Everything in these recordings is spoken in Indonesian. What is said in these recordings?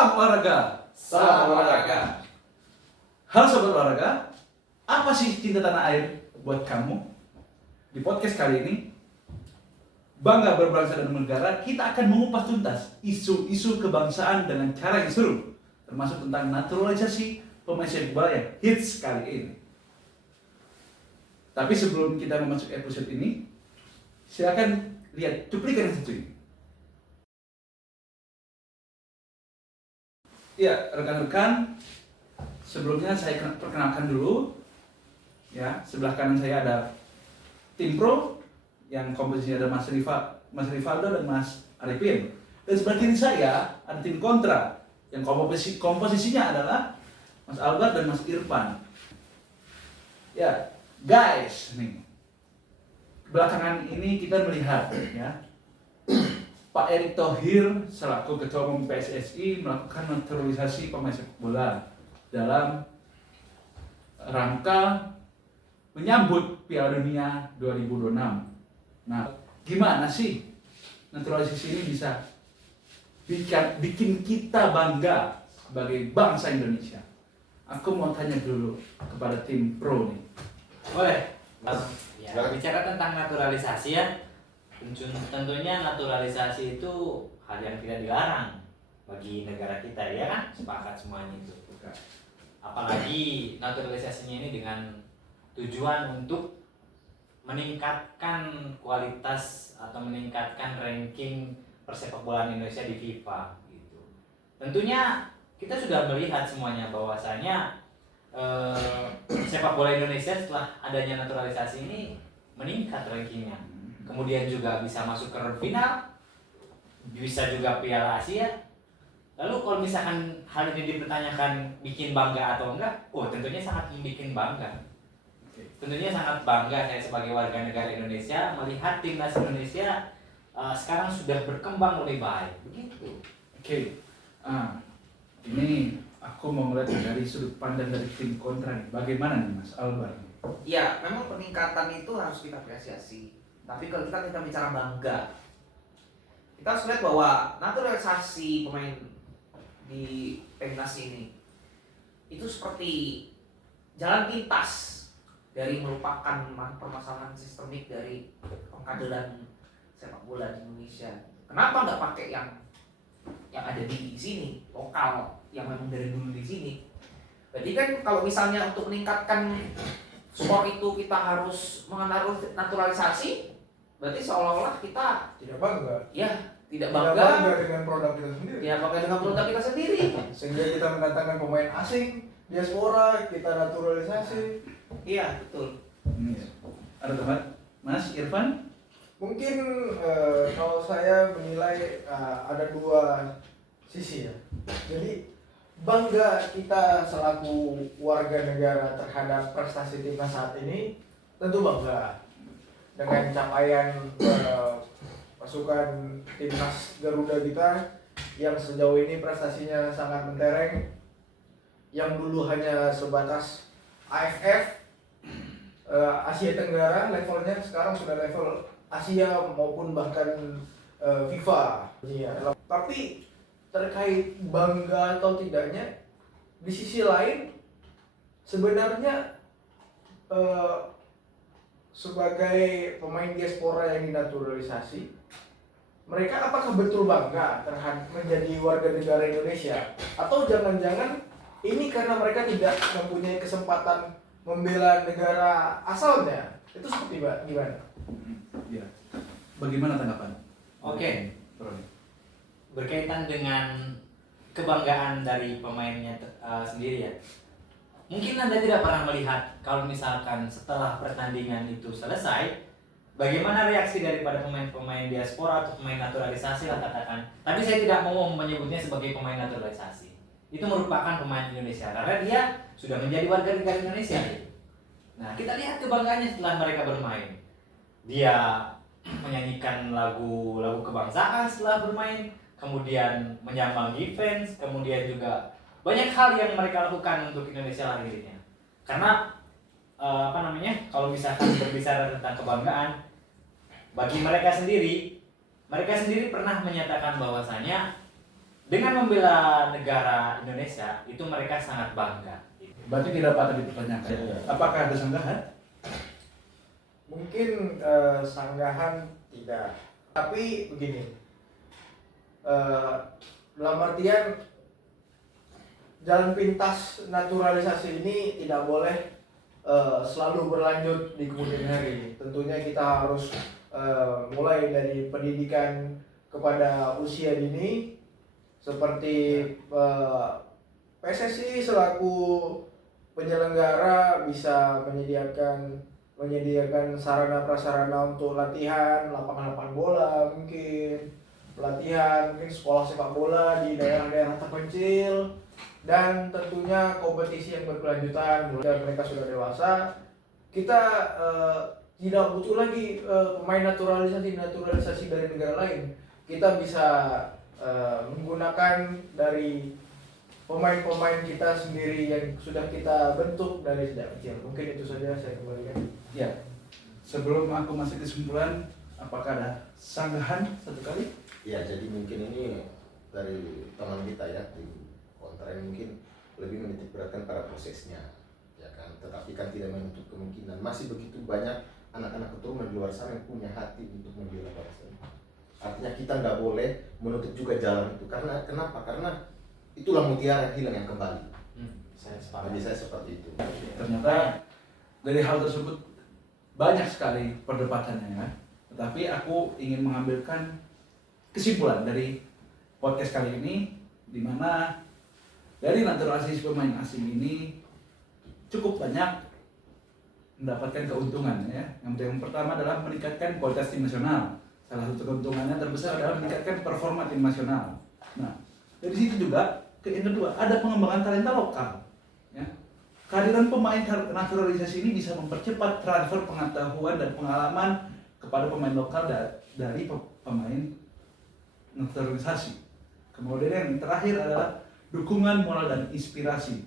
Salam olahraga. Salam olahraga. Halo sobat olahraga, apa sih cinta tanah air buat kamu? Di podcast kali ini, Bangga Berbangsa dan Bernegara, kita akan mengupas tuntas isu-isu kebangsaan dengan cara yang seru, termasuk tentang naturalisasi pemain sepak bola yang hits kali ini. Tapi sebelum kita memasuki episode ini, silakan lihat cuplikan yang satu ini. Ya, rekan-rekan, sebelumnya saya perkenalkan dulu. Ya, sebelah kanan saya ada tim pro yang komposisinya ada Mas Rivaldo dan Mas Arifin. Dan sebelah kiri saya ada tim kontra yang komposisinya adalah Mas Albert dan Mas Irfan. Ya, guys, nih. Belakangan ini kita melihat ya, Pak Erick Thohir selaku Ketua Umum PSSI melakukan naturalisasi pemain sepak bola dalam rangka menyambut Piala Dunia 2026. Nah, gimana sih naturalisasi ini bisa bikin kita bangga sebagai bangsa Indonesia? Aku mau tanya dulu kepada tim pro nih. Boleh. Ya, bicara tentang naturalisasi ya, tentunya naturalisasi itu hal yang tidak dilarang bagi negara kita, ya kan? Sepakat semuanya itu. Apalagi naturalisasinya ini dengan tujuan untuk meningkatkan kualitas atau meningkatkan ranking persepak bolaan Indonesia di FIFA gitu. Tentunya kita sudah melihat semuanya bahwasanya sepak bola Indonesia setelah adanya naturalisasi ini meningkat rankingnya. Kemudian juga bisa masuk ke final, bisa juga Piala Asia. Lalu kalau misalkan hal ini dipertanyakan bikin bangga atau enggak, tentunya sangat membuat bangga. Tentunya sangat bangga saya sebagai warga negara Indonesia melihat timnas Indonesia sekarang sudah berkembang lebih baik. Begitu. Oke. Ini aku mau melihat dari sudut pandang dari tim kontra nih. Bagaimana nih Mas Albert? Ya, memang peningkatan itu harus kita apresiasi. Tapi kalau kita bicara bangga, kita harus lihat bahwa naturalisasi pemain di timnas ini itu seperti jalan pintas dari melupakan permasalahan sistemik dari pengkaderan sepak bola di Indonesia. Kenapa nggak pakai yang ada di sini, lokal, yang memang dari dulu di sini? Berarti kan kalau misalnya untuk meningkatkan skor itu kita harus naturalisasi, berarti seolah-olah kita tidak bangga. Ya, tidak Tidak bangga bangga dengan produk kita sendiri. Ya, bangga dengan produk kita sendiri. Sehingga kita mendatangkan pemain asing, diaspora, kita naturalisasi. Iya, betul. Ada tempat Mas Irfan? Mungkin kalau saya menilai ada dua sisi ya. Jadi bangga kita selaku warga negara terhadap prestasi timnas saat ini, tentu bangga dengan capaian pasukan timnas Garuda kita yang sejauh ini prestasinya sangat mentereng, yang dulu hanya sebatas AFF Asia Tenggara levelnya, sekarang sudah level Asia maupun bahkan FIFA. Ya. Tapi terkait bangga atau tidaknya, di sisi lain sebenarnya sebagai pemain diaspora yang dinaturalisasi, mereka apakah betul bangga terhadap menjadi warga negara Indonesia, atau jangan-jangan ini karena mereka tidak mempunyai kesempatan membela negara asalnya? Itu seperti gimana? Ya. Bagaimana tanggapan? Oke. Berkaitan dengan kebanggaan dari pemainnya sendiri ya. Mungkin Anda tidak pernah melihat kalau misalkan setelah pertandingan itu selesai, bagaimana reaksi daripada pemain-pemain diaspora atau pemain naturalisasi lah katakan. Tapi saya tidak mau menyebutnya sebagai pemain naturalisasi. Itu merupakan pemain Indonesia karena dia sudah menjadi warga negara Indonesia. Nah, kita lihat kebanggaannya setelah mereka bermain. Dia menyanyikan lagu kebangsaan setelah bermain, kemudian menyambang defense, kemudian juga banyak hal yang mereka lakukan untuk Indonesia lah dirinya. Karena kalau misalkan berbicara tentang kebanggaan, bagi mereka sendiri pernah menyatakan bahwasanya dengan membela negara Indonesia itu mereka sangat bangga. Berarti tidak patut dipertanyakan. Iya. Apakah ada sanggahan? Mungkin sanggahan tidak, tapi begini, dalam artian jalan pintas naturalisasi ini tidak boleh selalu berlanjut di kemudian hari. Tentunya kita harus mulai dari pendidikan kepada usia dini, seperti PSSI selaku penyelenggara bisa menyediakan sarana prasarana untuk latihan, lapangan bola mungkin, pelatihan mungkin sekolah sepak bola di daerah-daerah terpencil, dan tentunya kompetisi yang berkelanjutan. Ketika mereka sudah dewasa, kita tidak butuh lagi pemain naturalisasi dari negara lain. Kita bisa menggunakan dari pemain-pemain kita sendiri yang sudah kita bentuk dari sejak kecil. Mungkin itu saja saya kembalikan. Ya. Sebelum aku masuk kesimpulan, apakah ada sanggahan satu kali? Ya, jadi mungkin ini dari teman kita ya di kontra ini mungkin lebih menitik beratkan pada prosesnya, ya kan. Tetapi kan tidak menutup kemungkinan masih begitu banyak anak-anak keturunan di luar sana yang punya hati untuk membela bangsa. Artinya kita nggak boleh menutup juga jalan itu. Karena kenapa? Karena itulah mutiara hilang yang kembali. Saya sepakat. Bagi saya seperti itu. Ternyata dari hal tersebut banyak sekali perdebatannya ya. Tetapi aku ingin mengambilkan kesimpulan dari podcast kali ini, di mana dari naturalisasi pemain asing ini cukup banyak mendapatkan keuntungan ya. Yang pertama adalah meningkatkan kualitas tim nasional. Salah satu keuntungannya terbesar adalah meningkatkan performa tim nasional. Nah, dari situ juga yang kedua ada pengembangan talenta lokal. Ya. Kehadiran pemain naturalisasi ini bisa mempercepat transfer pengetahuan dan pengalaman kepada pemain lokal dari pemain naturalisasi. Kemudian yang terakhir adalah dukungan moral dan inspirasi.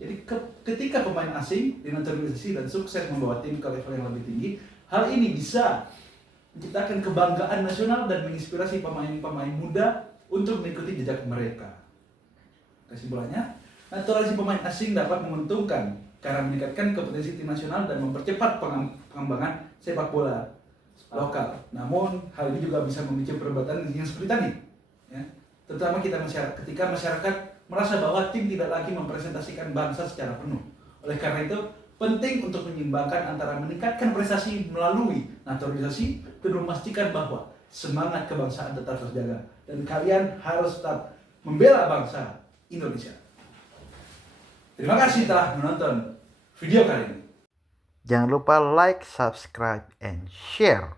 Jadi ketika pemain asing dinaturalisasi dan sukses membawa tim ke level yang lebih tinggi, hal ini bisa menciptakan kebanggaan nasional dan menginspirasi pemain-pemain muda untuk mengikuti jejak mereka. Kesimpulannya, naturalisasi pemain asing dapat menguntungkan karena meningkatkan kompetensi tim nasional dan mempercepat pengembangan sepak bola lokal. Namun, hal ini juga bisa memicu perdebatan yang seperti tadi. Ya. Terutama ketika masyarakat merasa bahwa tim tidak lagi mempresentasikan bangsa secara penuh. Oleh karena itu, penting untuk menyeimbangkan antara meningkatkan prestasi melalui naturalisasi dan memastikan bahwa semangat kebangsaan tetap terjaga. Dan kalian harus tetap membela bangsa Indonesia. Terima kasih telah menonton video kali ini. Jangan lupa like, subscribe, and share.